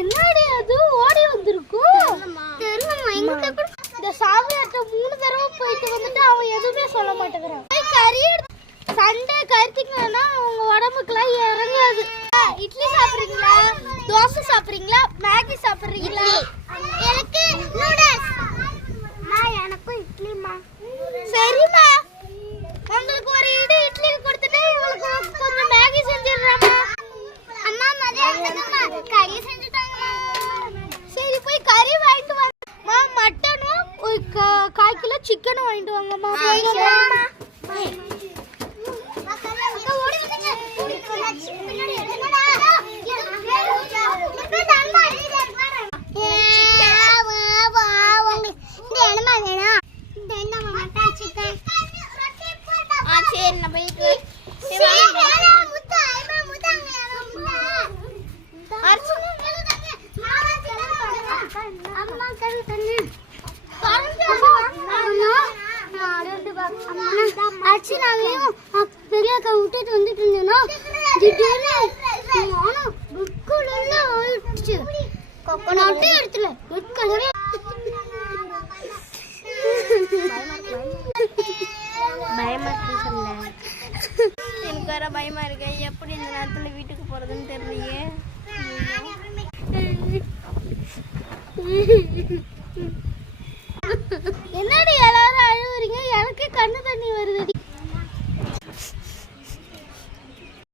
என்னடி அது ஓடி வந்திருக்கும்? இந்த சாமியார்ட்ட 3 தடவை போயிட்டு வந்துட்டு அவன் எதுவுமே சொல்ல மாட்டேங்கிறான். சண்டே கருத்திங்கன்னா அவங்க உடம்புக்குலாம் இறங்காது. இட்லி சாப்பிடுறீங்களா, தோசை சாப்பிடுறீங்களா, மேகி சாப்பிடுறீங்களா? எனக்கு நூடுல்ஸ். எனக்கும் இட்லிமா. சரிம்மா, உங்களுக்கு ஒரு இட்லி கொடுத்துட்டு இவங்களுக்கு கொஞ்சம் மேகி செஞ்சிடுறாமா. அம்மா மதியானமா கறி செஞ்சுட்டாங்க. சரி போய் கறி வாங்கிட்டு வாமா. மட்டனும் ஒரு 1/4 கிலோ சிக்கனும் வாங்கிட்டு வாங்கம்மா. பெரியக்கா விட்டுட்டு வந்துட்டு இருந்தேன்னா திடீர்னு இடத்துல ரெட் கலர் பயமா இருக்கு சொல்ல. எனக்கு வேற பயமா இருக்கு. எப்படி இந்த நேரத்துல வீட்டுக்கு போறதுன்னு தெரியலையே.